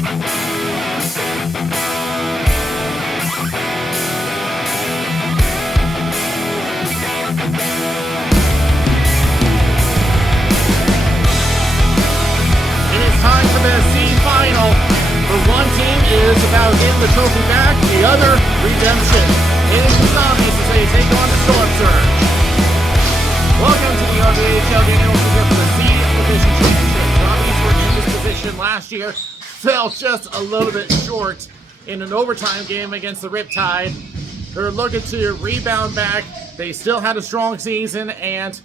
Time for the semi-final. For one team is about getting the trophy back, the other redemption. It is the Zombies as they take on the Storm Surge. Welcome to the RBHL game for the C Division Championship. Zombies were in this position last year, fell just a little bit short in an overtime game against the Riptide. They're looking to rebound back. They still had a strong season and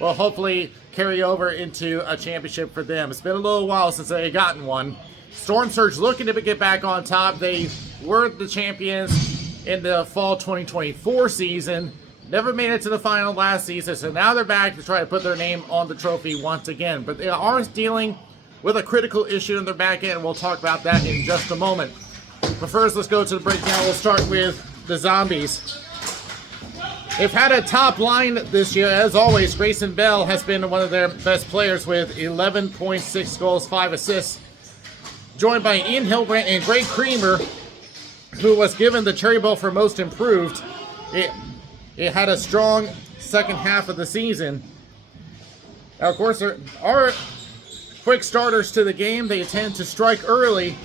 will hopefully carry over into a championship for them. It's been a little while since they had gotten one. Storm Surge looking to get back on top. They were the champions in the fall 2024 season. Never made it to the final last season, so now they're back to try to put their name on the trophy once again. But they are dealing with a critical issue in their back end. We'll talk about that in just a moment. But first, let's go to the breakdown. We'll start with the Zombies. They've had a top line this year. As always, Grayson Bell has been one of their best players with 11.6 goals, 5 assists. Joined by Ian Hilbrand and Greg Creamer, who was given the Cherry Bowl for Most Improved. It had a strong second half of the season. Now, of course, there are quick starters to the game. They tend to strike early,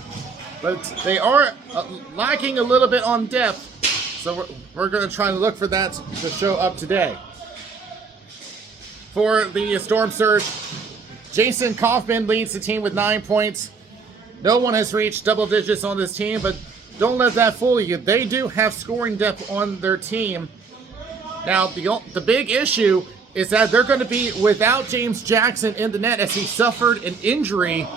but they are lacking a little bit on depth. So we're going to try to look for that to show up today. For the Storm Surge, Jason Kaufman leads the team with 9 points. No one has reached double digits on this team, but don't let that fool you. They do have scoring depth on their team. Now, the big issue is that they're going to be without James Jackson in the net as he suffered an injury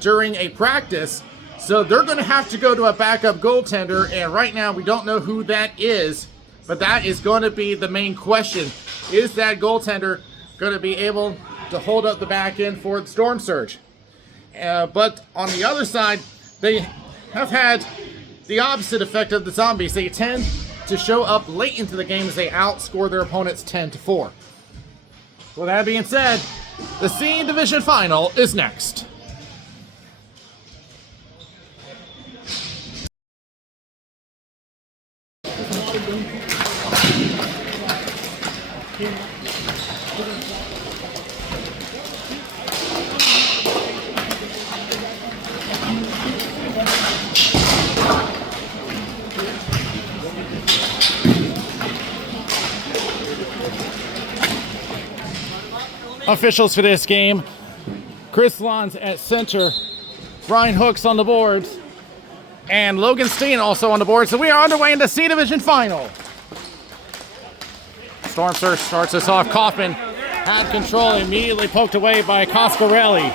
during a practice. So they're going to have to go to a backup goaltender, and right now we don't know who that is, but that is going to be the main question. Is that goaltender going to be able to hold up the back end for the Storm Surge? But on the other side, they have had the opposite effect of the Zombies. They tend to show up late into the game as they outscore their opponents 10-4. With that being said, the C Division Final is next. Officials for this game: Chris Lons at center, Brian Hooks on the boards, and Logan Steen also on the board. So we are underway in the C Division Final. Storm Surge starts us off. Kaufman had control, immediately poked away by Coscarelli.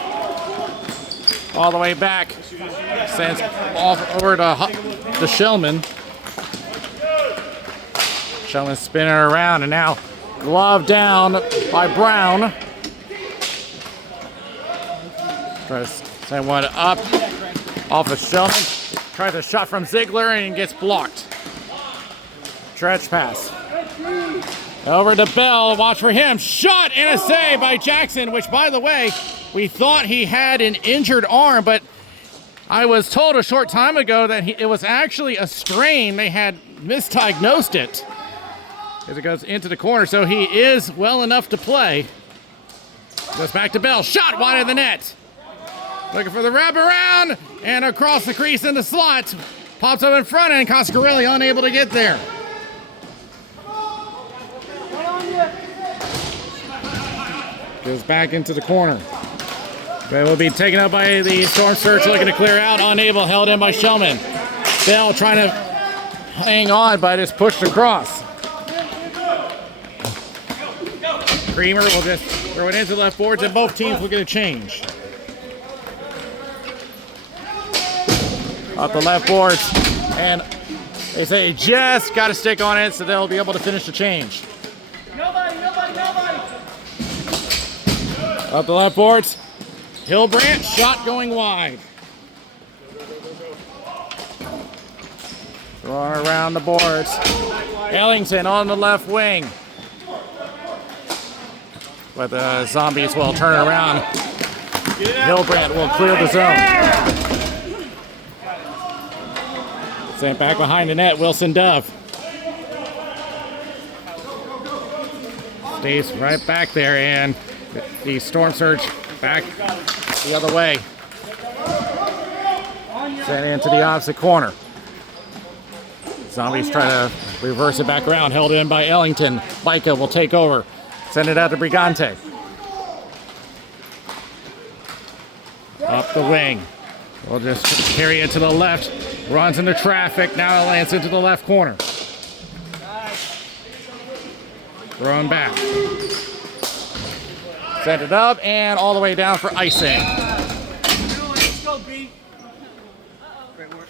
All the way back, sends off over to Shellman. Shellman spinning around, and now glove down by Brown. Tries to send one up off of Shellman. Tries a shot from Ziegler and gets blocked. Stretch pass. Over to Bell. Watch for him. Shot and a save by Jackson, which, by the way, we thought he had an injured arm, but I was told a short time ago that it was actually a strain. They had misdiagnosed it as it goes into the corner, so he is well enough to play. Goes back to Bell. Shot wide of the net. Looking for the wraparound, and across the crease in the slot. Pops up in front, and Coscarelli unable to get there. Goes back into the corner. But it will be taken up by the Storm Surge, looking to clear out. Unable, held in by Shellman. Bell trying to hang on, but is pushed across. Creamer will just throw it into the left boards, and both teams will get a change. Up the left boards, and they say just got to stick on it, so they'll be able to finish the change. Nobody. Up the left boards, Hilbrand, shot going wide. Throwing around the boards. Ellington on the left wing. But the Zombies will turn around. Hilbrand will clear the zone. Sent back behind the net, Wilson Dove. Stays right back there, and the Storm Surge back the other way. Sent into the opposite corner. Zombies try to reverse it back around, held in by Ellington. Micah will take over. Send it out to Brigante. Up the wing. We'll just carry it to the left. Runs into traffic. Now it lands into the left corner. Thrown back. Set it up and all the way down for icing. Let's go, B. Great work.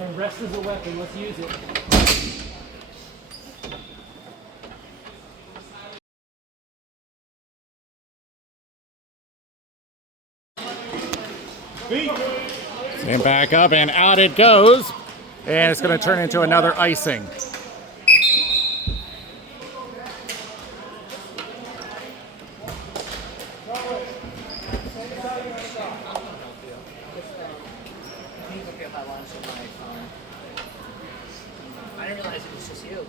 And rest is a weapon. Let's use it. Stand back up and out it goes. And it's going to turn into another icing. I didn't realize it was just you.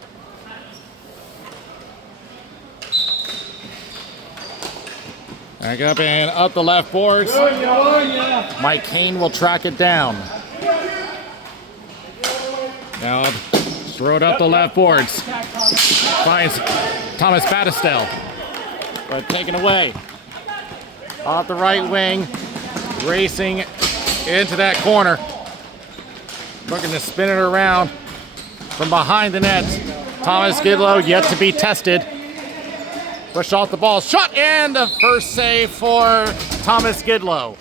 Back up and up the left boards. Mike Kane will track it down. Now throw it up the left boards. Finds Thomas Battistel. But taken away. Off the right wing. Racing into that corner. Looking to spin it around from behind the net. Thomas Gidlow yet to be tested. Pushed off the ball, shot, and the first save for Thomas Gidlow.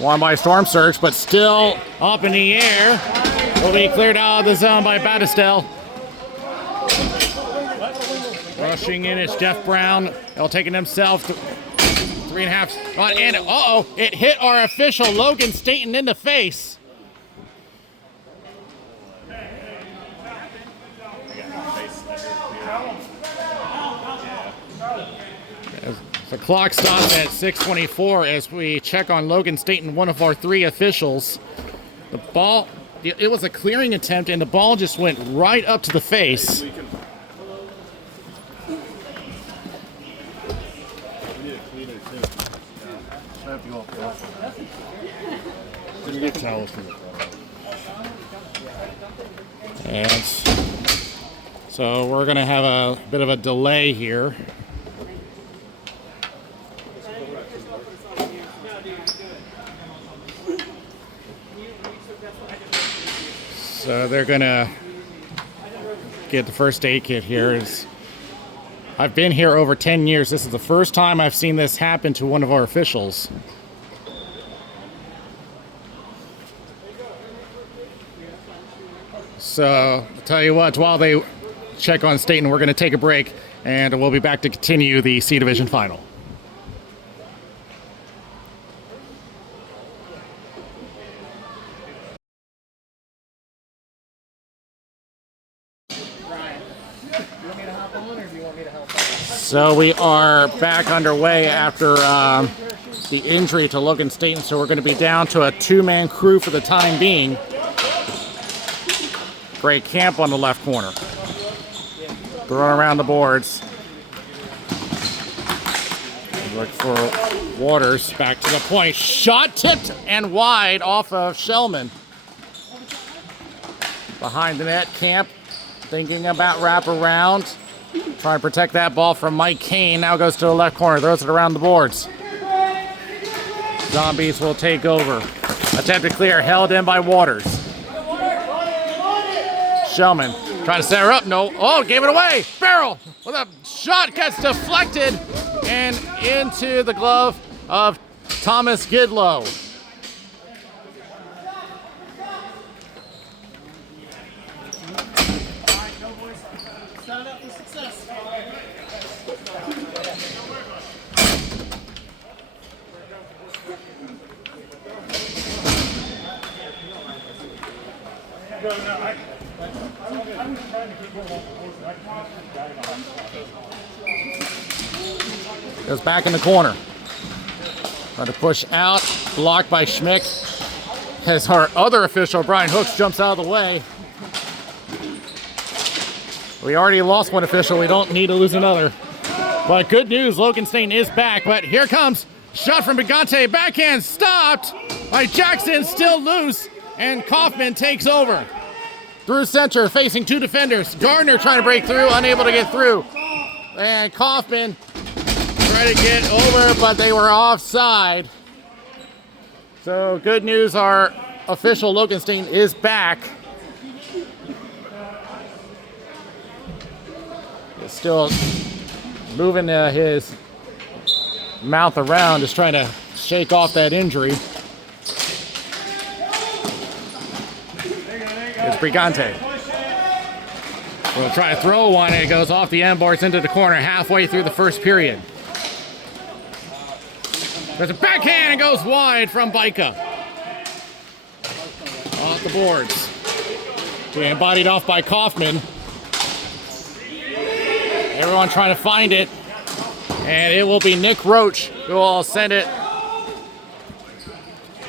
Won by Storm Surge, but still up in the air. Will be cleared out of the zone by Battistel. Rushing in is Jeff Brown. He'll take it himself. 3.5. And it hit our official Logan Staten in the face. The clock stops at 6:24 as we check on Logan Staten, one of our 3 officials. The ball, it was a clearing attempt, and the ball just went right up to the face. And so we're going to have a bit of a delay here. So they're gonna get the first aid kit here. I've been here over 10 years. This is the first time I've seen this happen to one of our officials. So I'll tell you what, while they check on Staten, we're gonna take a break and we'll be back to continue the C Division final. So we are back underway after the injury to Logan Staten, so we're going to be down to a 2-man crew for the time being. Great Camp on the left corner. Throwing around the boards. Look for Waters, back to the point. Shot tipped and wide off of Shellman. Behind the net, Camp thinking about wraparound. Try and protect that ball from Mike Kane. Now goes to the left corner. Throws it around the boards. Zombies will take over. Attempt to clear. Held in by Waters. Shellman trying to set her up. No. Oh, gave it away. Farrell with a shot gets deflected and into the glove of Thomas Gidlow. Goes back in the corner. Trying to push out, blocked by Schmick. As our other official, Brian Hooks, jumps out of the way. We already lost one official. We don't need to lose another. But good news, Loganstein is back. But here comes shot from Brigante. Backhand stopped by Jackson, still loose. And Kaufman takes over. Through center, facing two defenders. Gardner trying to break through, unable to get through. And Kaufman trying to get over, but they were offside. So good news, our official Loganstein is back. He's still moving his mouth around, just trying to shake off that injury. It's Brigante. We'll try to throw one, and it goes off the end boards into the corner halfway through the first period. There's a backhand and goes wide from Bika. Off the boards. Being bodied off by Kaufman. Everyone trying to find it. And it will be Nick Roach who will send it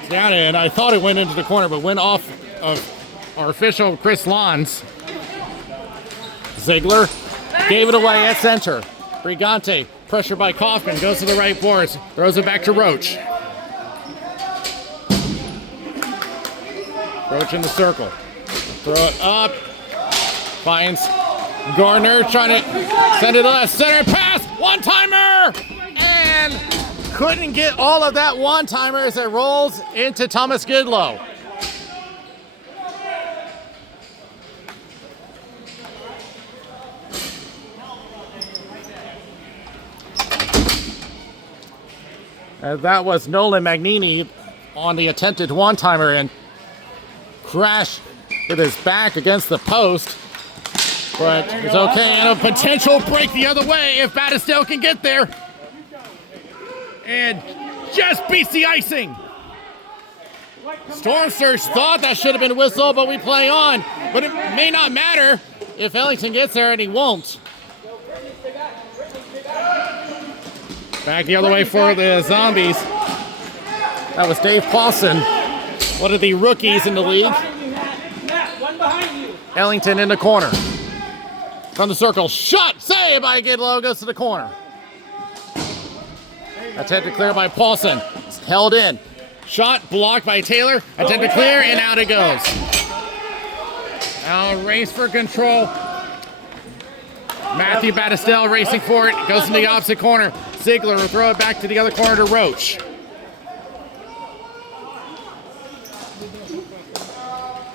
down. And I thought it went into the corner, but went off of our official Chris Lons. Ziegler gave it away at center. Brigante, pressure by Kaufman, goes to the right boards, throws it back to Roach. Roach in the circle. Throw it up. Finds Gardner, trying to send it to left center. Pass, one-timer! And couldn't get all of that one-timer as it rolls into Thomas Gidlow. That was Nolan Magnini on the attempted one-timer and crashed with his back against the post. But it's okay, and a potential break the other way if Batistelle can get there. And just beats the icing. Storm Surge thought that should have been whistled, but we play on. But it may not matter if Ellington gets there, and he won't. Back the other way for the Zombies. That was Dave Paulson, one of the rookies in the league. Ellington in the corner. From the circle, shot, save by Gidlow, goes to the corner. Attempt to clear by Paulson, held in. Shot blocked by Taylor, attempt to clear, and out it goes. Now race for control. Matthew Batistelle racing for it, goes in the opposite corner. Ziegler will throw it back to the other corner to Roach.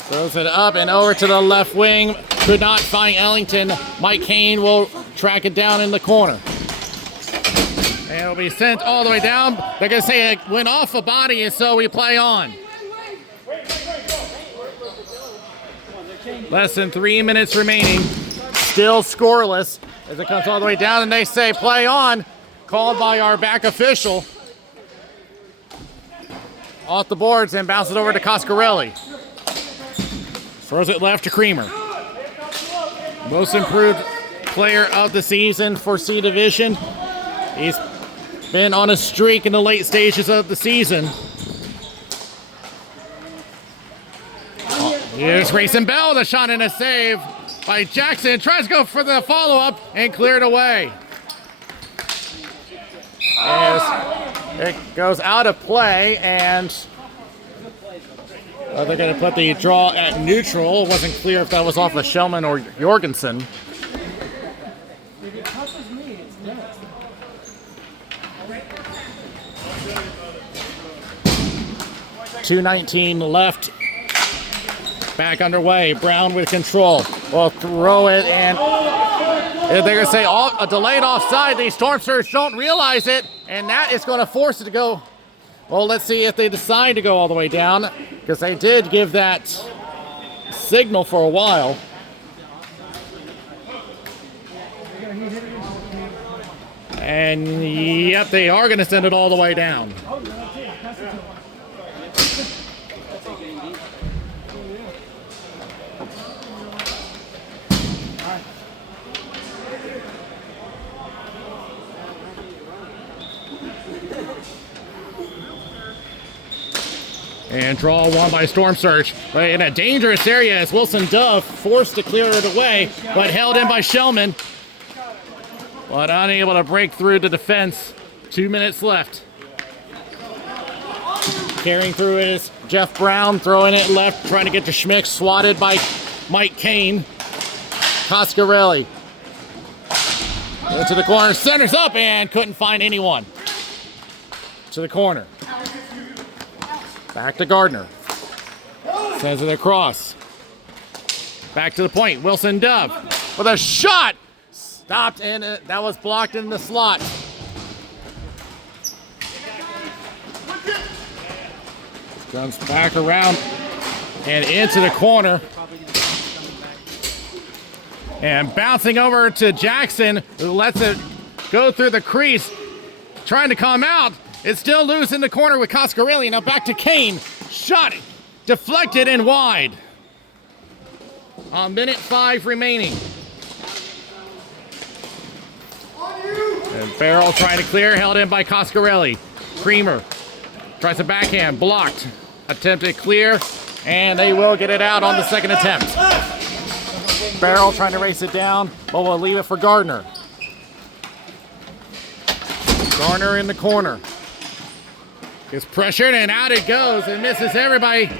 Throws it up and over to the left wing. Could not find Ellington. Mike Kane will track it down in the corner. And it'll be sent all the way down. They're going to say it went off a body, and so we play on. Less than 3 minutes remaining. Still scoreless as it comes all the way down, and they say play on. Called by our back official. Off the boards and bounces over to Coscarelli. Throws it left to Creamer. Most improved player of the season for C Division. He's been on a streak in the late stages of the season. Here's Grayson Bell, the shot and a save by Jackson. Tries to go for the follow-up and cleared away. As it goes out of play, and they're going to put the draw at neutral. It wasn't clear if that was off of Shellman or Jorgensen. If it touches me, it's dead. 2:19 left Back underway. Brown with control. Will throw it, and they're going to say a delayed offside. The Storm Surge don't realize it, and that is going to force it to go. Well, let's see if they decide to go all the way down, because they did give that signal for a while. And yep, they are going to send it all the way down. And draw one by Storm Surge. But in a dangerous area as Wilson Dove forced to clear it away, but held in by Shellman. But unable to break through the defense. 2 minutes left. Carrying through is Jeff Brown, throwing it left, trying to get to Schmick, swatted by Mike Kane. Coscarelli. To the corner, centers up, and couldn't find anyone. To the corner. Back to Gardner. Sends it across. Back to the point. Wilson Dove with a shot. Stopped, and that was blocked in the slot. Comes back around and into the corner. And bouncing over to Jackson, who lets it go through the crease. Trying to come out. It's still loose in the corner with Coscarelli. Now back to Kane. Shot deflected and wide. A minute 5 remaining. And Farrell trying to clear, held in by Coscarelli. Creamer tries a backhand, blocked. Attempted clear, and they will get it out on the second attempt. Farrell trying to race it down, but we'll leave it for Gardner. Gardner in the corner. Gets pressured, and out it goes, and misses everybody.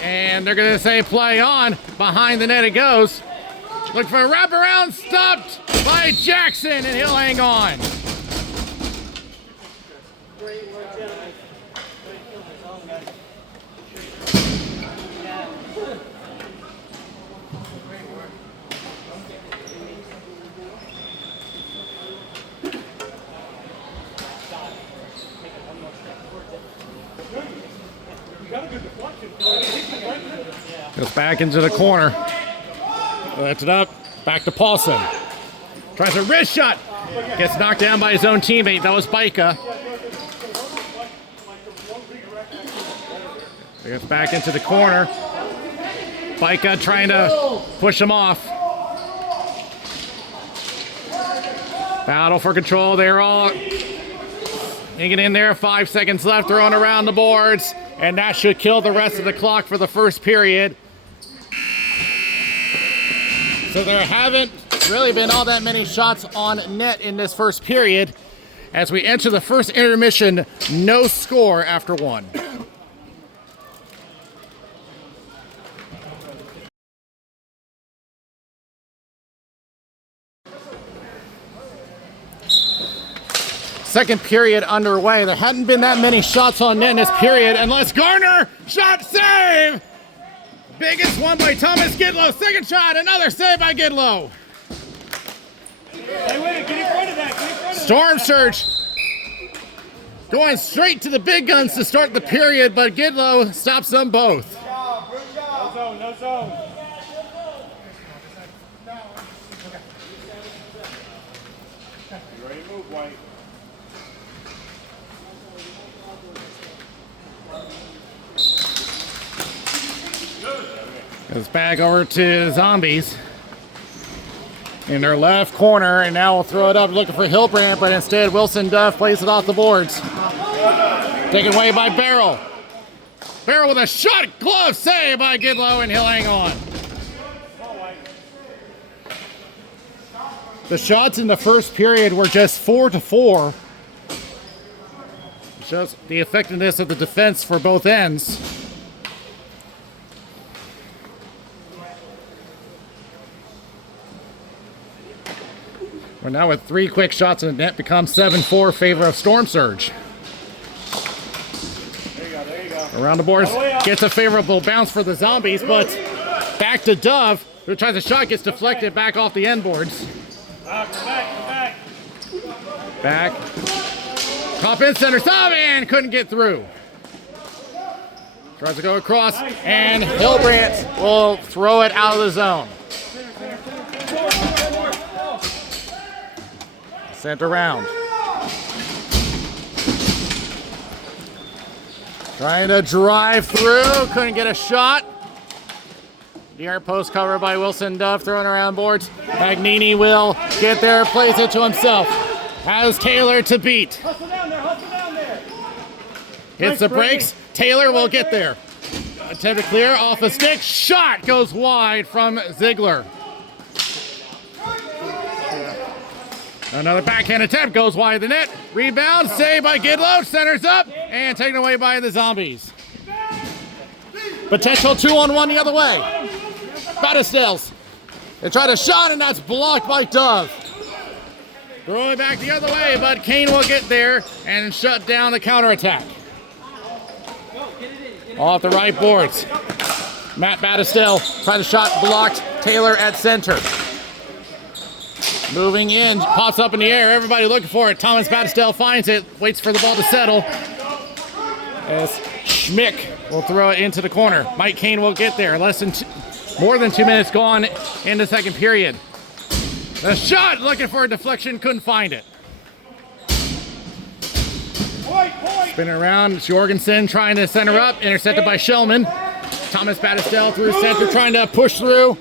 And they're going to say play on. Behind the net it goes. Look for a wraparound, stopped by Jackson, and he'll hang on. Goes back into the corner. Lets it up. Back to Paulson. Tries a wrist shot. Gets knocked down by his own teammate. That was Baika. Gets back into the corner. Baika trying to push him off. Battle for control. They're all hanging in there. 5 seconds left. Throwing around the boards. And that should kill the rest of the clock for the first period. So there haven't really been all that many shots on net in this first period. As we enter the first intermission, no score after one. Second period underway. There hadn't been that many shots on net in this period unless Garner, shot save! Biggest one by Thomas Gidlow. Second shot, another save by Gidlow. Hey, wait, get in front of that. Get in front of Storm Surge going straight to the big guns to start the period, but Gidlow stops them both. No zone, no zone. You ready to move, White? Goes back over to Zombies in their left corner, and now we'll throw it up looking for Hilbrand, but instead Wilson Duff plays it off the boards. Taken away by Barrel. Barrel with a shot, glove save by Gidlow, and he'll hang on. The shots in the first period were just 4-4. Shows the effectiveness of the defense for both ends. We're now with 3 quick shots in the net, becomes 7-4 favor of Storm Surge. There you go, there you go. Around the boards. All the way gets a favorable bounce for the Zombies, but back to Dove, who tries a shot, gets deflected back off the end boards. Back. Top in center, stop, and couldn't get through. Tries to go across, and Hillbrandt will throw it out of the zone. Sent around. Trying to drive through, couldn't get a shot. Near post cover by Wilson Dove, throwing around boards. Magnini will get there, plays it to himself. Has Taylor to beat. Hustle down there. Hits the brakes. Taylor will get there. Attempt to clear off a stick. Shot goes wide from Ziegler. Another backhand attempt goes wide of the net. Rebound, saved by Gidlow. Centers up and taken away by the Zombies. Potential 2-on-1 the other way. Battistells. They tried a shot and that's blocked by Dove. Throwing back the other way, but Kane will get there and shut down the counterattack. Off the right boards. Matt Battistell tries a shot, blocked. Taylor at center. Moving in, pops up in the air. Everybody looking for it. Thomas Battistell finds it, waits for the ball to settle. As Schmick will throw it into the corner. Mike Kane will get there. More than 2 minutes gone in the second period. The shot, looking for a deflection, couldn't find it. Spinning around, it's Jorgensen trying to center up, intercepted by Shellman. Thomas Battistell through center, trying to push through.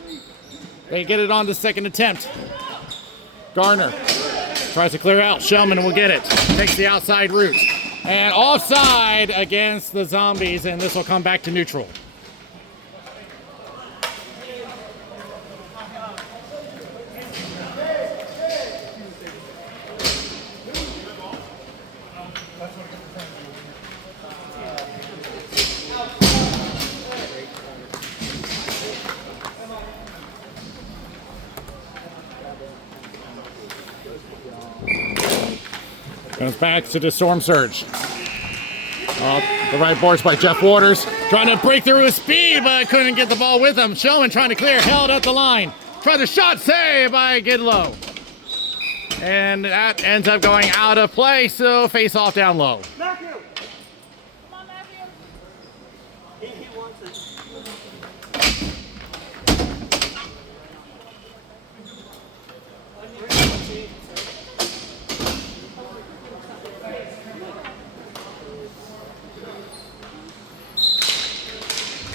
They get it on the second attempt. Garner tries to clear out. Shellman will get it. Takes the outside route. And offside against the Zombies, and this will come back to neutral. Goes back to the Storm Surge. The right boards by Jeff Waters. Trying to break through his speed, but couldn't get the ball with him. Shellman trying to clear, held at the line. Tried a shot, save by Gidlow. And that ends up going out of play, so face off down low. Matthew! Come on, Matthew! He wants it.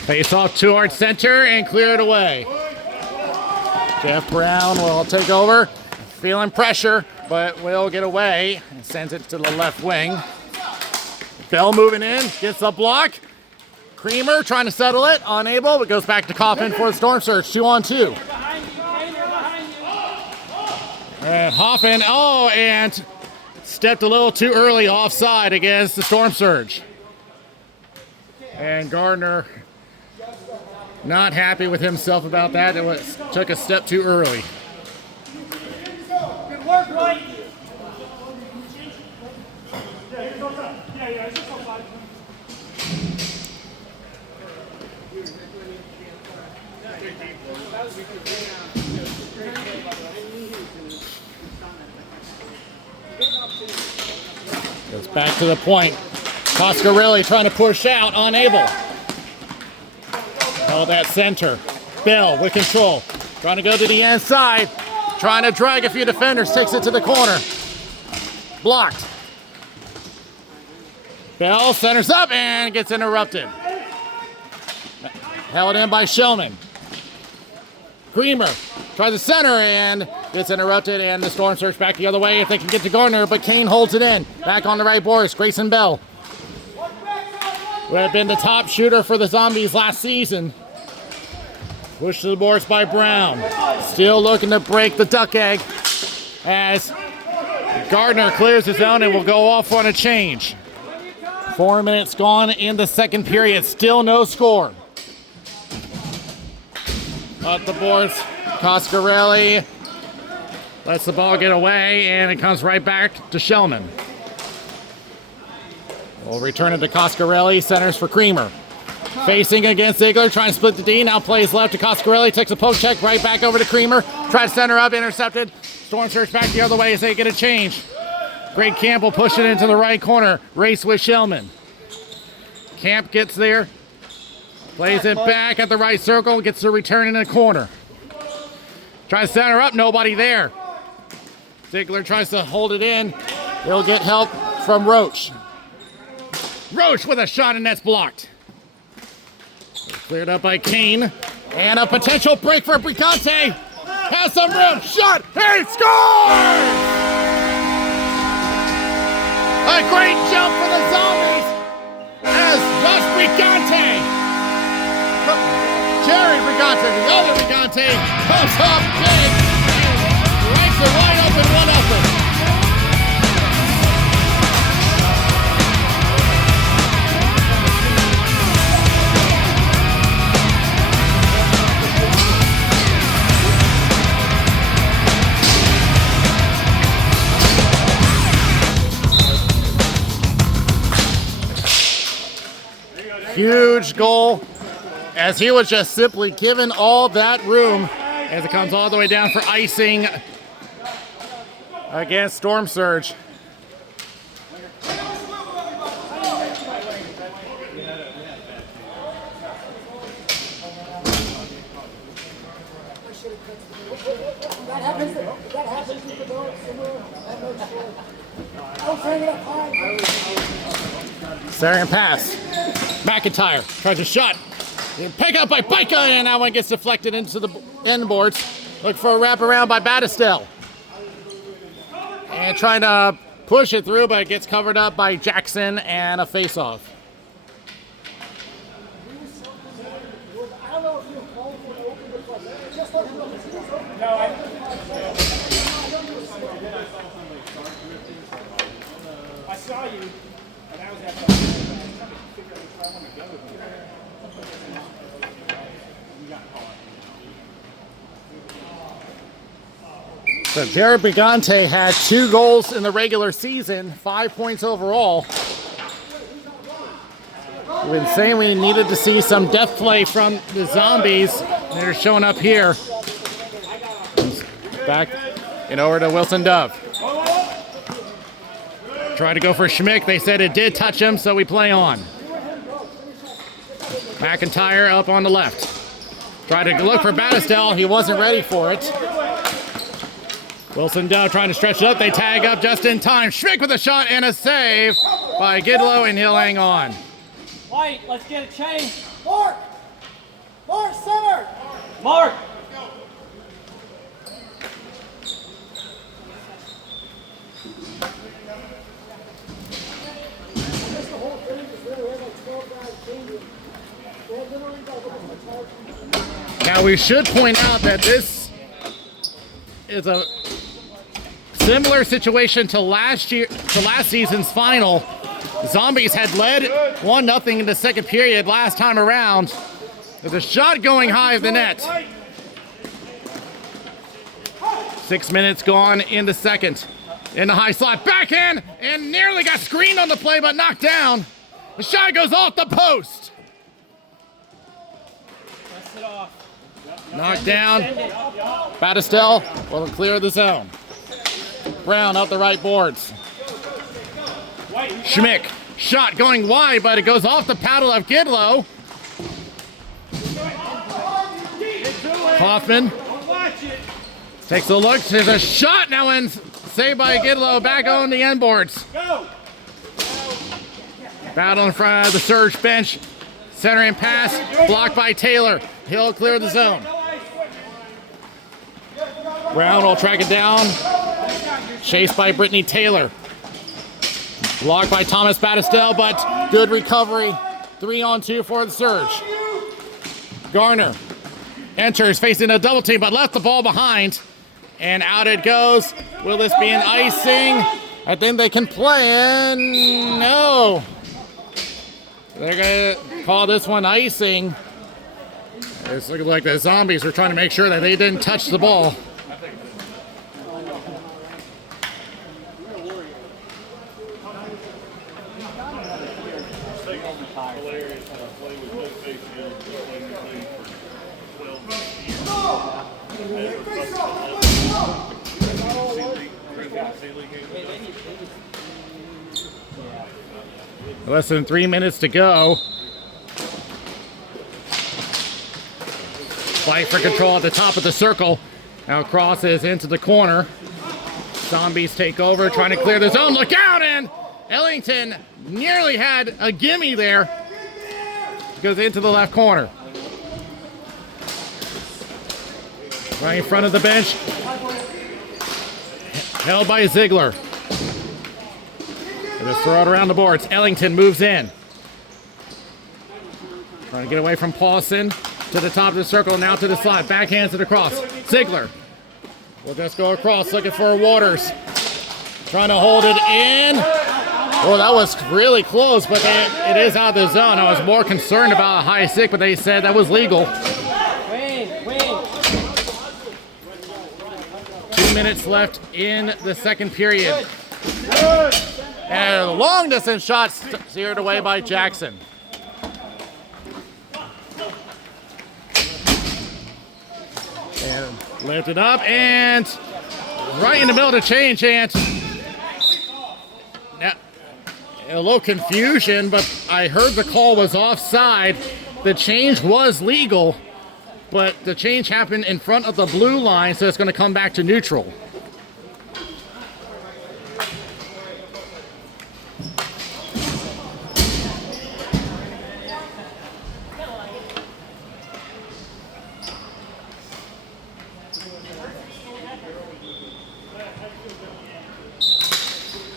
Face off toward center and clear it away. Jeff Brown will take over, feeling pressure, but will get away and sends it to the left wing. Bell moving in, gets the block. Creamer trying to settle it, unable, but goes back to Coffin for the Storm Surge, 2-on-2. And Hoffman, and stepped a little too early offside against the Storm Surge. And Gardner not happy with himself about that. It took a step too early. Good work, Mike. Goes back to the point. Coscarelli trying to push out, unable. Held at center. Bell with control. Trying to go to the inside. Trying to drag a few defenders. Takes it to the corner. Blocked. Bell centers up and gets interrupted. Held in by Shellman. Creamer tries to center and gets interrupted, and the Storm Surge back the other way if they can get to Gardner, but Kane holds it in. Back on the right boards, Grayson Bell, who had been the top shooter for the Zombies last season. Pushed to the boards by Brown. Still looking to break the duck egg as Gardner clears his own and will go off on a change. 4 minutes gone in the second period. Still no score. Up the boards, Coscarelli lets the ball get away, and it comes right back to Shellman. We'll return it to Coscarelli, centers for Creamer. Facing against Ziegler, trying to split the D. Now plays left to Coscarelli, takes a poke check, right back over to Creamer. Tries to center up, intercepted. Storm Surge back the other way as they get a change. Greg Campbell pushing into the right corner. Race with Shellman. Camp gets there. Plays it back at the right circle, gets the return in the corner. Tries to center up, nobody there. Ziegler tries to hold it in. He'll get help from Roach. Roach with a shot and that's blocked. Cleared up by Kane. And a potential break for Brigante. Has some room. Shot. He scores! A great jump for the Zombies as Josh Brigante. Jerry Brigante, the other Brigante, comes up big. Ranks it wide open, 1-0. Huge goal as he was just simply given all that room as it comes all the way down for icing against Storm Surge. Sarian pass. McIntyre tries a shot. Pick up by Bika, and that one gets deflected into the end boards. Look for a wraparound by Battistel. And trying to push it through, but it gets covered up by Jackson and a face-off. I saw you, and I was at the So Jared Brigante had 2 goals in the regular season, 5 points overall. We've been saying we needed to see some depth play from the Zombies. They're showing up here. Back and over to Wilson Dove. Tried to go for Schmick. They said it did touch him, so we play on. McIntyre up on the left. Tried to look for Battistel. He wasn't ready for it. Wilson Dove trying to stretch it up. They tag up just in time. Schmick with a shot and a save by Gidlow, and he'll hang on. White, let's get a change. Mark! Mark, center! Mark! Now we should point out that this is a similar situation to last season's final. Zombies had led 1-0 in the second period last time around. There's a shot going high of the net. 6 minutes gone in the second. In the high slot, backhand, and nearly got screened on the play, but knocked down. The shot goes off the post. Press it off. Knocked down. Battistel will clear the zone. Brown out the right boards. Schmick, shot going wide, but it goes off the paddle of Gidlow. Hoffman takes a look. There's a shot now and saved by Gidlow. Back on the end boards. Battle in front of the Surge bench. Centering pass, blocked by Taylor. He'll clear the zone. Brown will track it down. Chased by Brittany Taylor. Blocked by Thomas Battistel, but good recovery. 3-on-2 for the Surge. Garner enters, facing a double team, but left the ball behind. And out it goes. Will this be an icing? I think they can play, and no. They're going to call this one icing. It's looking like the Zombies were trying to make sure that they didn't touch the ball. Less than 3 minutes to go. Fight for control at the top of the circle. Now crosses into the corner. Zombies take over, trying to clear the zone. Look out! And Ellington nearly had a gimme there. Goes into the left corner. Right in front of the bench. Held by Ziegler. Just throw it around the boards. Ellington moves in. Trying to get away from Paulson. To the top of the circle, now to the slot. Backhands it across. Ziegler will just go across, looking for Waters. Trying to hold it in. Oh, that was really close, but it is out of the zone. I was more concerned about a high stick, but they said that was legal. 2 minutes left in the second period. And a long distance shot steered away by Jackson. And lifted up and right in the middle of the change. And now, a little confusion, but I heard the call was offside. The change was legal, but the change happened in front of the blue line, so it's going to come back to neutral.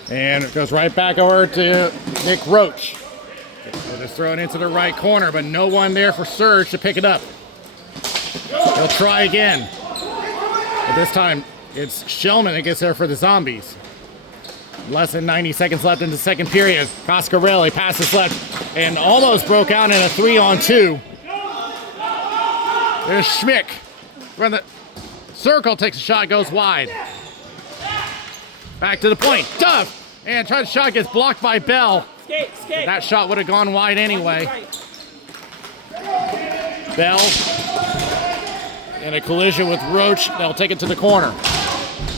And it goes right back over to Nick Roach. They'll just throw it into the right corner, but no one there for Serge to pick it up. They'll try again. But this time, it's Shellman that gets there for the Zombies. Less than 90 seconds left in the second period. Coscarelli passes left and almost broke out in a 3-on-2. There's Schmick. When the circle takes a shot, goes wide. Back to the point. Duff! And tries to shot, gets blocked by Bell. That shot would have gone wide anyway. Bell in a collision with Roach. They'll take it to the corner.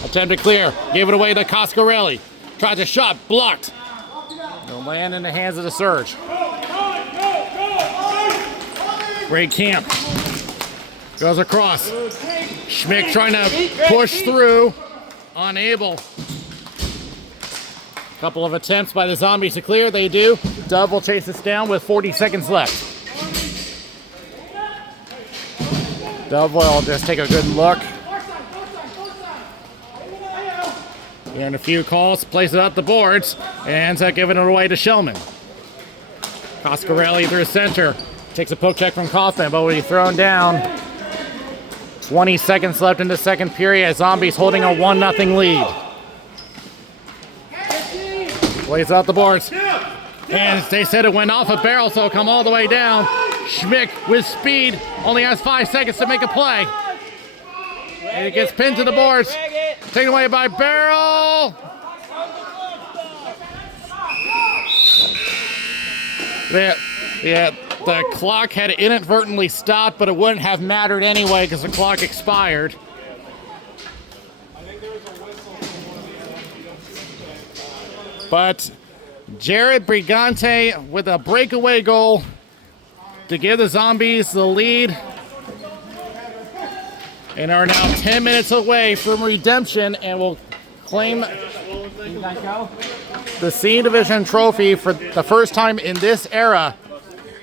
Attempt to clear. Gave it away to Coscarelli. Tried to shot. Blocked. They'll land in the hands of the Surge. Great camp. Goes across. Schmick trying to push through. Unable. Couple of attempts by the Zombies to clear. They do. Dove will chase this down with 40 seconds left. Dove will just take a good look. And a few calls, places it up the boards, and ends up giving it away to Shellman. Coscarelli through center. Takes a poke check from Kaufman, but will be thrown down. 20 seconds left in the second period. Zombies holding a 1-0 lead. Plays out the boards. And they said it went off a barrel, so it'll come all the way down. Schmick with speed only has 5 seconds to make a play. And it gets pinned to the boards. Taken away by Barrel. The clock had inadvertently stopped, but it wouldn't have mattered anyway because the clock expired. But Jared Brigante with a breakaway goal to give the Zombies the lead. And are now 10 minutes away from redemption and will claim the C Division trophy for the first time in this era.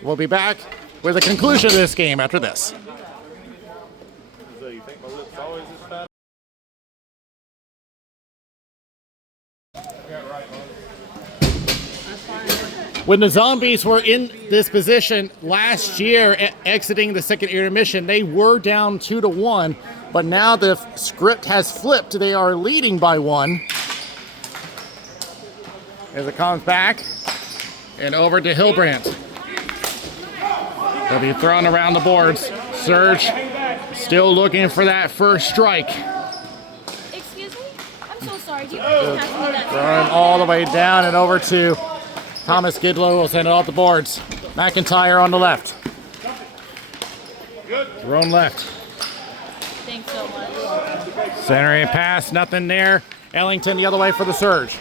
We'll be back with the conclusion of this game after this. When the Zombies were in this position last year, exiting the second intermission, they were down 2-1, but now the script has flipped. They are leading by 1. As it comes back and over to Hillbrandt. They'll be thrown around the boards. Surge still looking for that first strike. Excuse me? I'm so sorry. Do you mind passing me that? Thrown all the way down and over to Thomas Gidlow will send it off the boards. McIntyre on the left. Thrown left. Thanks so much. Centering pass, nothing there. Ellington the other way for the surge.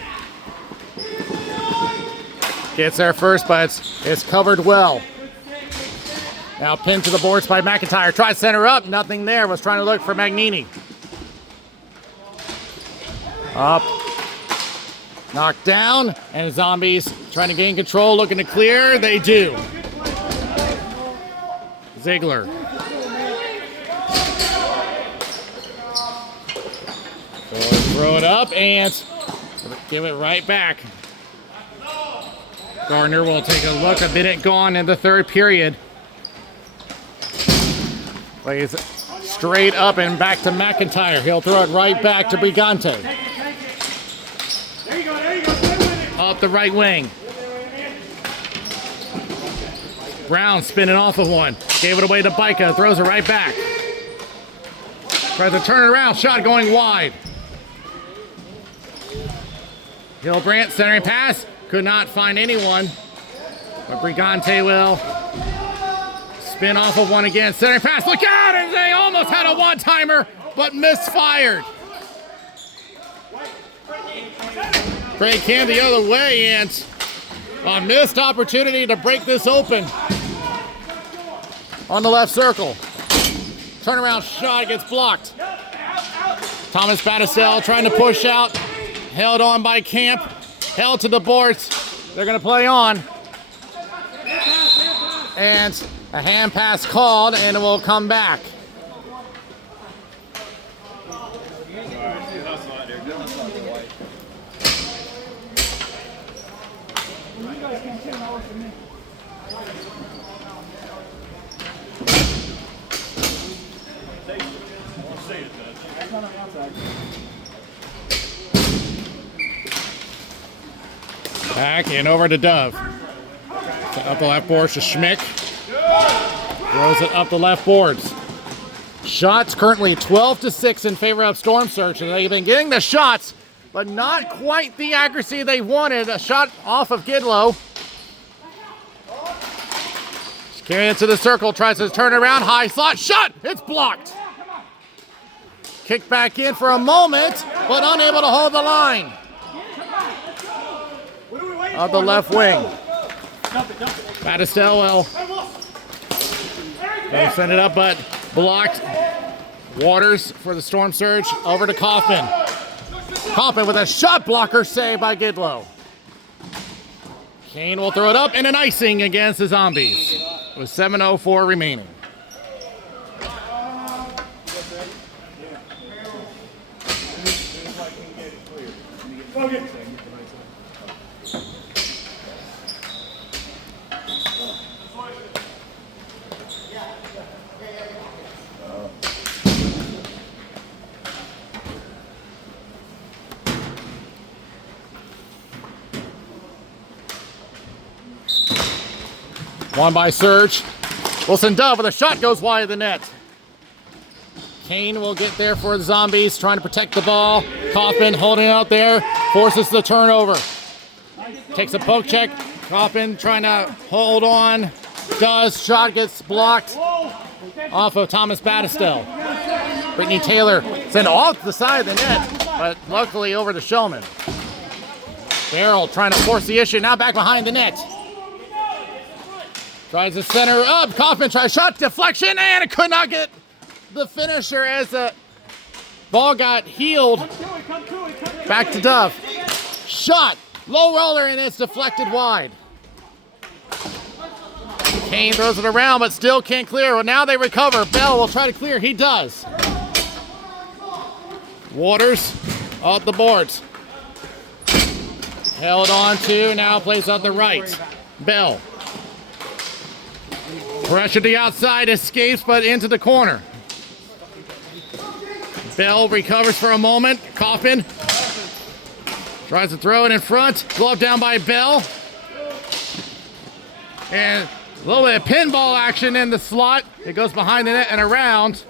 Gets there first, but it's covered well. Now pinned to the boards by McIntyre. Tries center up, nothing there. Was trying to look for Magnini. Up. Knocked down, and Zombies trying to gain control, looking to clear. They do. Ziegler. Throw it up and give it right back. Gardner will take a look. A minute gone in the third period. Plays straight up and back to McIntyre. He'll throw it right back to Brigante. Up the right wing. Brown spinning off of one. Gave it away to Bika. Throws it right back. Tries to turn it around. Shot going wide. Hilbrandt centering pass. Could not find anyone. But Brigante will spin off of one again. Centering pass. Look out! And they almost had a one-timer, but misfired. Craig Cam the other way, and a missed opportunity to break this open. On the left circle. Turnaround shot gets blocked. Thomas Battisell trying to push out. Held on by Camp. Held to the boards. They're going to play on. And a hand pass called, and it will come back. Back and over to Dove. Up the left boards to Schmick. Throws it up the left boards. Shots currently 12-6 in favor of Storm Surge. They've been getting the shots, but not quite the accuracy they wanted. A shot off of Gidlow. Carrying it to the circle, tries to turn around. High slot shot. It's blocked. Kick back in for a moment, but unable to hold the line. Of the left wing. Battisell will send it up, but blocked. Waters for the Storm Surge. Over to Kaufman. Kaufman with a shot blocker save by Gidlow. Kane will throw it up and an icing against the Zombies. With 7:04 remaining. One by Surge. Wilson Dove with a shot goes wide of the net. Kane will get there for the Zombies, trying to protect the ball. Kaufman holding out there, forces the turnover. Takes a poke check. Kaufman trying to hold on. Does. Shot gets blocked off of Thomas Battisell. Brittany Taylor sent off the side of the net, but luckily over to Showman. Barrel trying to force the issue, now back behind the net. Tries to center up. Kaufman tries shot deflection, and it could not get the finisher as the ball got healed. Back to Dove. Shot. Low roller, and it's deflected wide. Kane throws it around, but still can't clear. Well, now they recover. Bell will try to clear. He does. Waters off the boards. Held on to. Now plays on the right. Bell. Pressure to the outside, escapes, but into the corner. Bell recovers for a moment. Kaufman tries to throw it in front. Glove down by Bell. And a little bit of pinball action in the slot. It goes behind the net and around.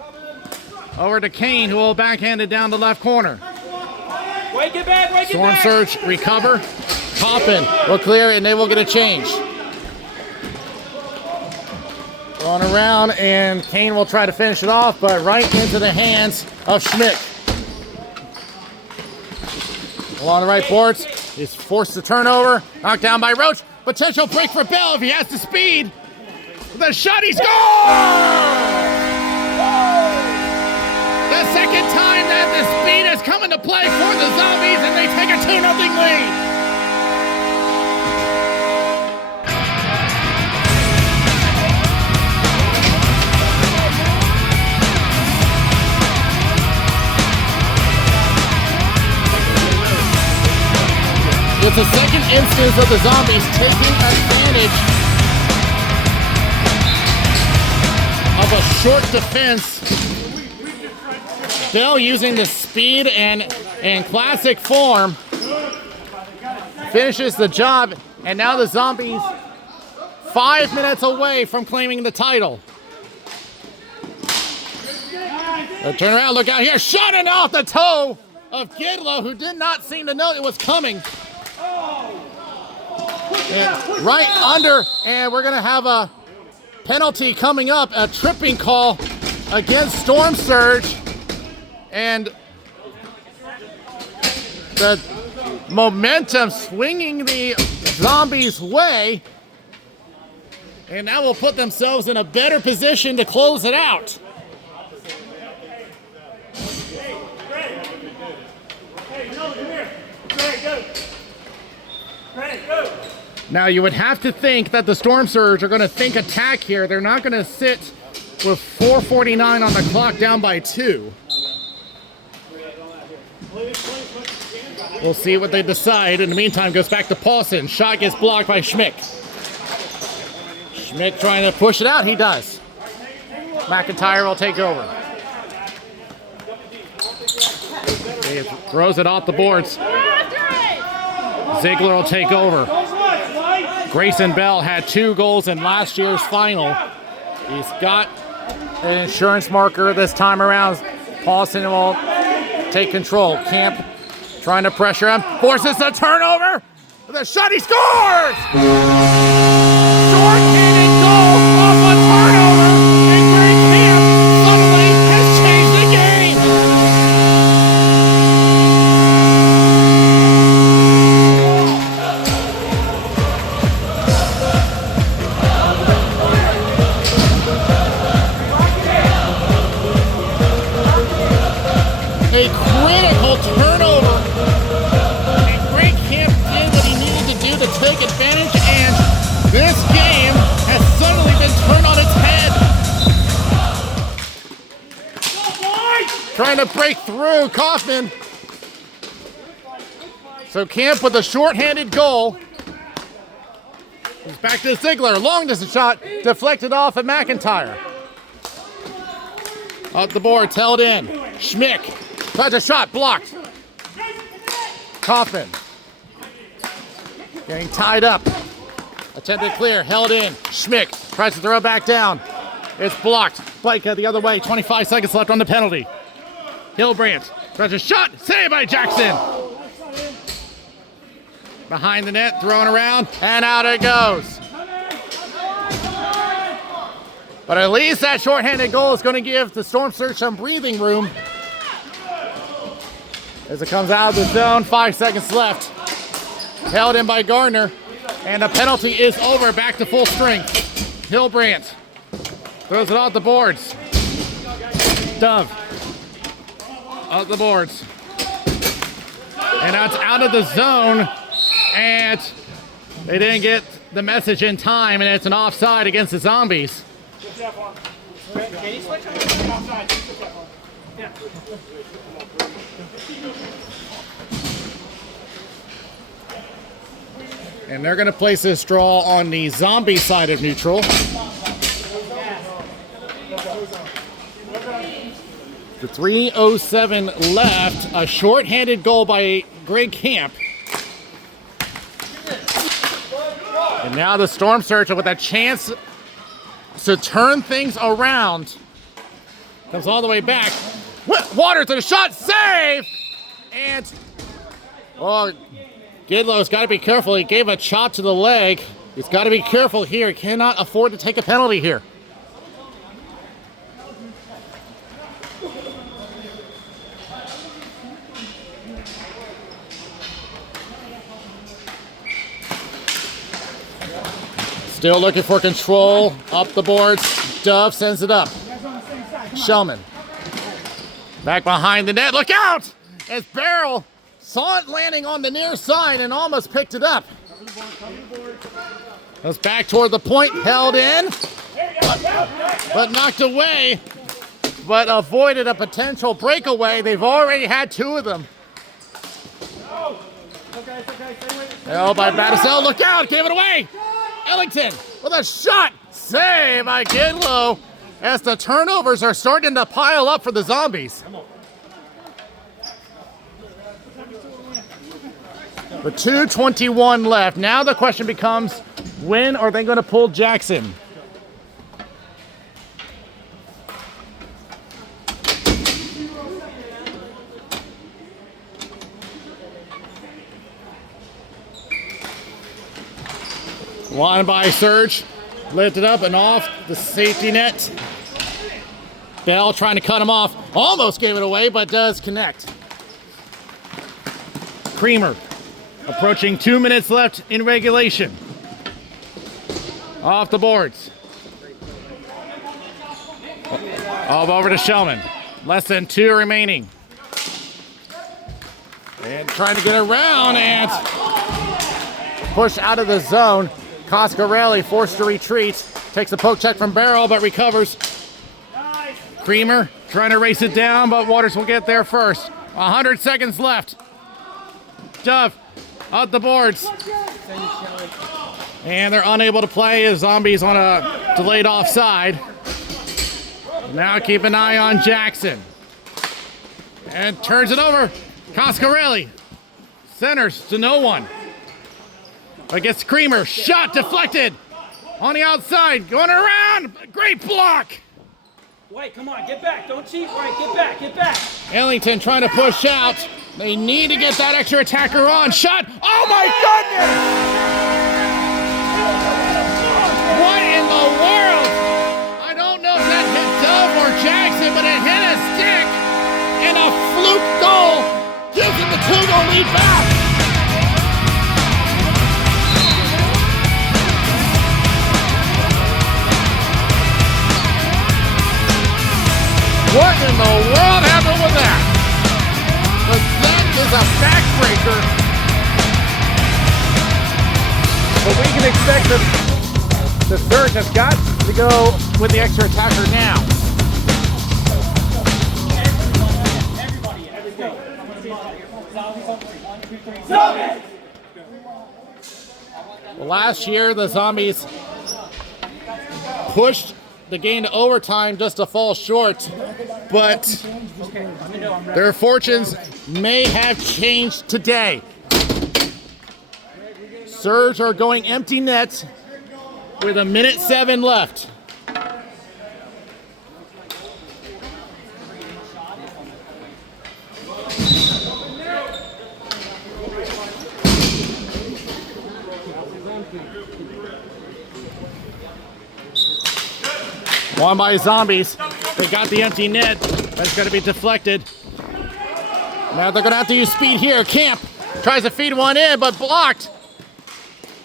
Over to Kane, who will backhand it down the left corner. Storm Surge recover. Kaufman will clear, and they will get a change. Going around, and Kane will try to finish it off, but right into the hands of Schmidt. Along the right boards, he's forced to turnover, knocked down by Roach. Potential break for Bell if he has the speed. The shot, he scores! The second time that the speed has come into play for the Zombies, and they take a 2-0 lead. It's the second instance of the Zombies taking advantage of a short defense. Bell using the speed and classic form finishes the job, and now the Zombies 5 minutes away from claiming the title. Turn around, look out here, shutting off the toe of Gidlow, who did not seem to know it was coming. And right under, and we're gonna have a penalty coming up, a tripping call against Storm Surge, and the momentum swinging the Zombies' way, and now will put themselves in a better position to close it out. Now you would have to think that the Storm Surge are going to think attack here. They're not going to sit with 4:49 on the clock down by 2. We'll see what they decide. In the meantime, goes back to Paulson. Shot gets blocked by Schmick. Schmick trying to push it out. He does. McIntyre will take over. He throws it off the boards. Ziegler will take over. Grayson Bell had 2 goals in last year's final. He's got an insurance marker this time around. Paulson will take control. Camp trying to pressure him. Forces a turnover. The shot, he scores! Short-handed goal off a turnover. And Greg Camp suddenly has changed the game. A critical turnover, and Greg Camp did what he needed to do to take advantage, and this game has suddenly been turned on its head. Trying to break through Kaufman. So Camp with a short-handed goal. He's back to Ziegler, long distance shot, deflected off at McIntyre. Up the boards, held in. Schmick. Tries a shot, blocked. Kaufman getting tied up. Attempted clear, held in. Schmick tries to throw it back down. It's blocked. Bika the other way, 25 seconds left on the penalty. Hillbrandt tries a shot, saved by Jackson. Behind the net, thrown around, and out it goes. But at least that shorthanded goal is going to give the Storm Surge some breathing room. As it comes out of the zone, 5 seconds left. Held in by Gardner, and the penalty is over, back to full strength. Hillbrandt throws it off the boards. Dove off the boards. And now it's out of the zone, and they didn't get the message in time, and it's an offside against the Zombies. And they're going to place this draw on the Zombie side of neutral. The 3:07 left. A short-handed goal by Greg Camp. And now the Storm Surge with a chance to turn things around. Comes all the way back. Waters to the shot, save! And, Gidlow's got to be careful. He gave a chop to the leg. He's got to be careful here. He cannot afford to take a penalty here. Still looking for control. Up the boards. Dove sends it up. Shellman. Back behind the net. Look out! As Barrel saw it landing on the near side and almost picked it up. Goes back toward the point. Held in. But knocked away. But avoided a potential breakaway. They've already had two of them. Held by Battisell. Look out! Gave it away! Ellington with a shot. Save by Gidlow as the turnovers are starting to pile up for the Zombies. With 2:21 left. Now the question becomes, when are they going to pull Jackson? Line by Surge, lifted up and off the safety net. Bell trying to cut him off, almost gave it away, but does connect. Creamer, approaching 2 minutes left in regulation. Off the boards. Over to Shellman. Less than 2 remaining. And trying to get around and push out of the zone. Coscarelli forced to retreat. Takes a poke check from Barrel, but recovers. Creamer trying to race it down, but Waters will get there first. 100 seconds left. Dove out the boards. And they're unable to play as Zombies on a delayed offside. Now keep an eye on Jackson. And turns it over. Coscarelli centers to no one. Against Creamer, shot deflected on the outside, going around, great block. Wait, come on, get back, don't cheat, White, get back, get back. Ellington trying to push out. They need to get that extra attacker on. Shot, oh my goodness! What in the world? I don't know if that hit Dove or Jackson, but it hit a stick, and a fluke goal gives them the 2-goal lead back. What in the world happened with that? But that is a backbreaker. But we can expect that the Surge has got to go with the extra attacker now. Well, last year, the Zombies pushed the game to overtime just to fall short, but their fortunes may have changed today. Surge are going empty net with 1:07 left. Won by Zombies. They got the empty net. That's going to be deflected. Now they're going to have to use speed here. Camp tries to feed one in, but blocked.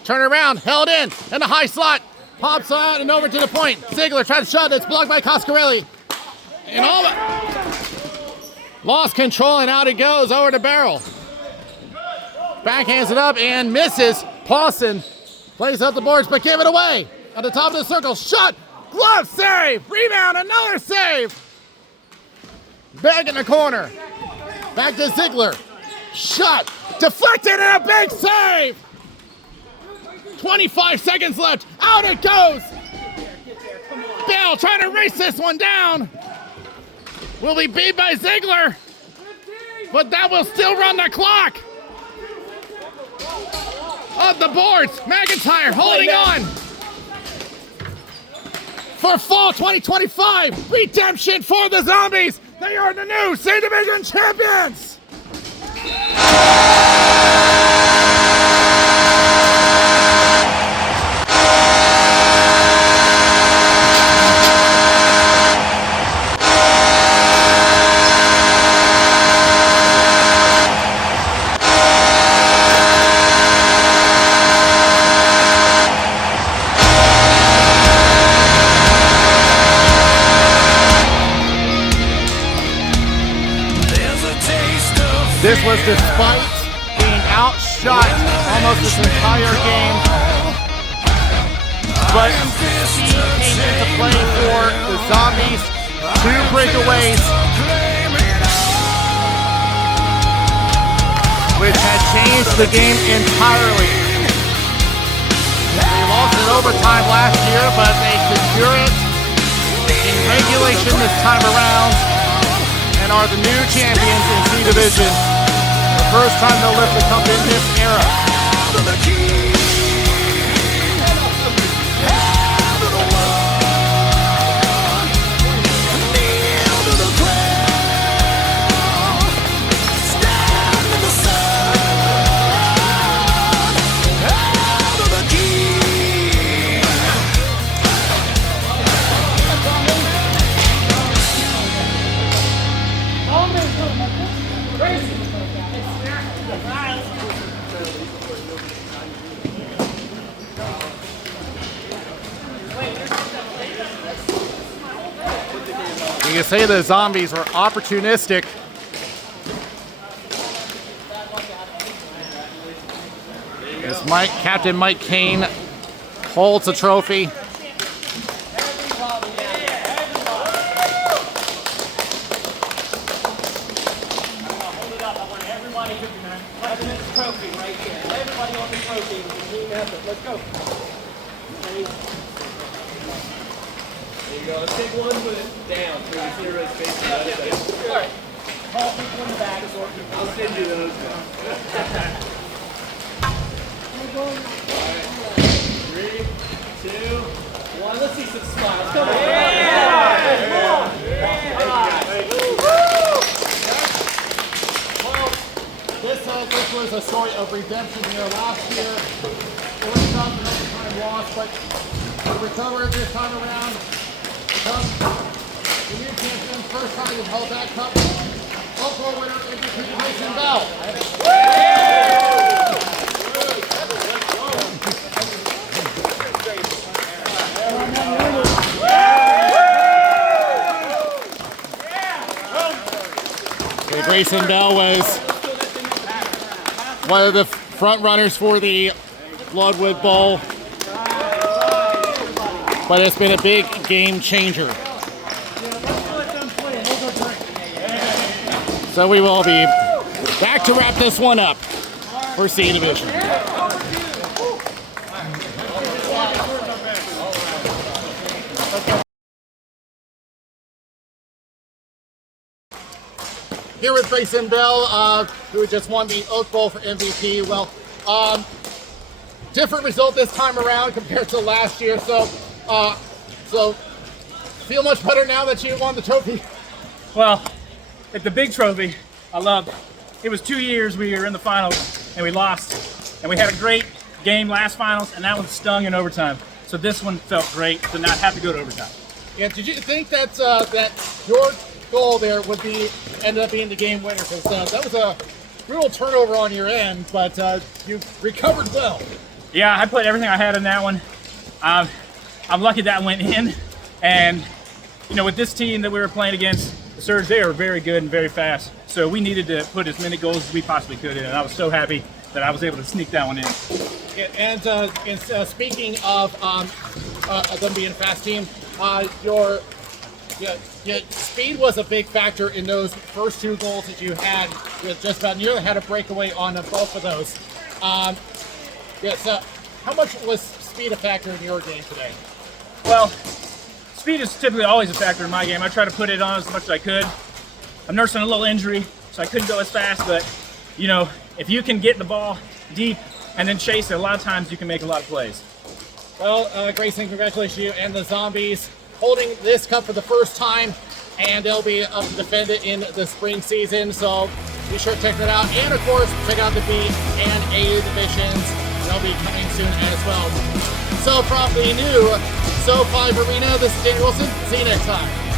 Turn around, held in the high slot. Pops out and over to the point. Ziegler tries to shot. It's blocked by Coscarelli. And all lost control, and out it goes over to Barrel. Backhands it up and misses. Paulson plays up the boards, but gave it away. At the top of the circle, shot. Glove save! Rebound, another save! Back in the corner. Back to Ziegler. Shot. Deflected and a big save! 25 seconds left. Out it goes! Bell trying to race this one down. Will be beat by Ziegler? But that will still run the clock. Up the boards. McIntyre holding on. For fall 2025, redemption for the Zombies. They are the new C Division champions. This was despite being outshot almost this entire game. But speed came into play for the Zombies. 2 breakaways, which had changed the game entirely. They lost in overtime last year, but they secure it in regulation this time around and are the new champions in C Division. The first time they'll lift the cup in this era. You can say the Zombies were opportunistic. As Captain Mike Kane holds the trophy. Let's go. There you go. Let's take one foot down so we can see everybody's face. All right. Ball people in the back. I'll send you those. Alright. 3, 2, 1. Let's see some smiles. Come on. Well, this was a story of redemption here last year. It was tough and overtime loss, but we recovered this time around. The new champion, first time we've held that cup. Local winner, MVP Mason Bell. Okay, Grayson Bell was one of the front runners for the Bloodwood Bowl, but it's been a big game changer. So we will be back to wrap this one up for C Division. Here with Grayson Bell, who just won the Oak Bowl for MVP. Well, different result this time around compared to last year. So feel much better now that you won the trophy. Well, at the big trophy, I loved. It was 2 years we were in the finals and we lost, and we had a great game last finals, and that one stung in overtime. So this one felt great to not have to go to overtime. Yeah, did you think that that your goal there would be ended up being the game winner? Because that was a brutal turnover on your end, but you recovered well. Yeah, I put everything I had in that one. I'm lucky that went in, and you know, with this team that we were playing against, the Surge, they are very good and very fast. So we needed to put as many goals as we possibly could in, and I was so happy that I was able to sneak that one in. And speaking of them being a fast team, your speed was a big factor in those first 2 goals that you had. You just about nearly had a breakaway on both of those. So how much was speed a factor in your game today? Well, speed is typically always a factor in my game. I try to put it on as much as I could. I'm nursing a little injury, so I couldn't go as fast, but you know, if you can get the ball deep and then chase it, a lot of times you can make a lot of plays. Well, Grayson, congratulations to you and the Zombies holding this cup for the first time, and they'll be up to defend it in the spring season, so be sure to check that out. And of course, check out the B and A divisions. They'll be coming soon as well. So from the new SoFi Arena, this is Danny Wilson. See you next time.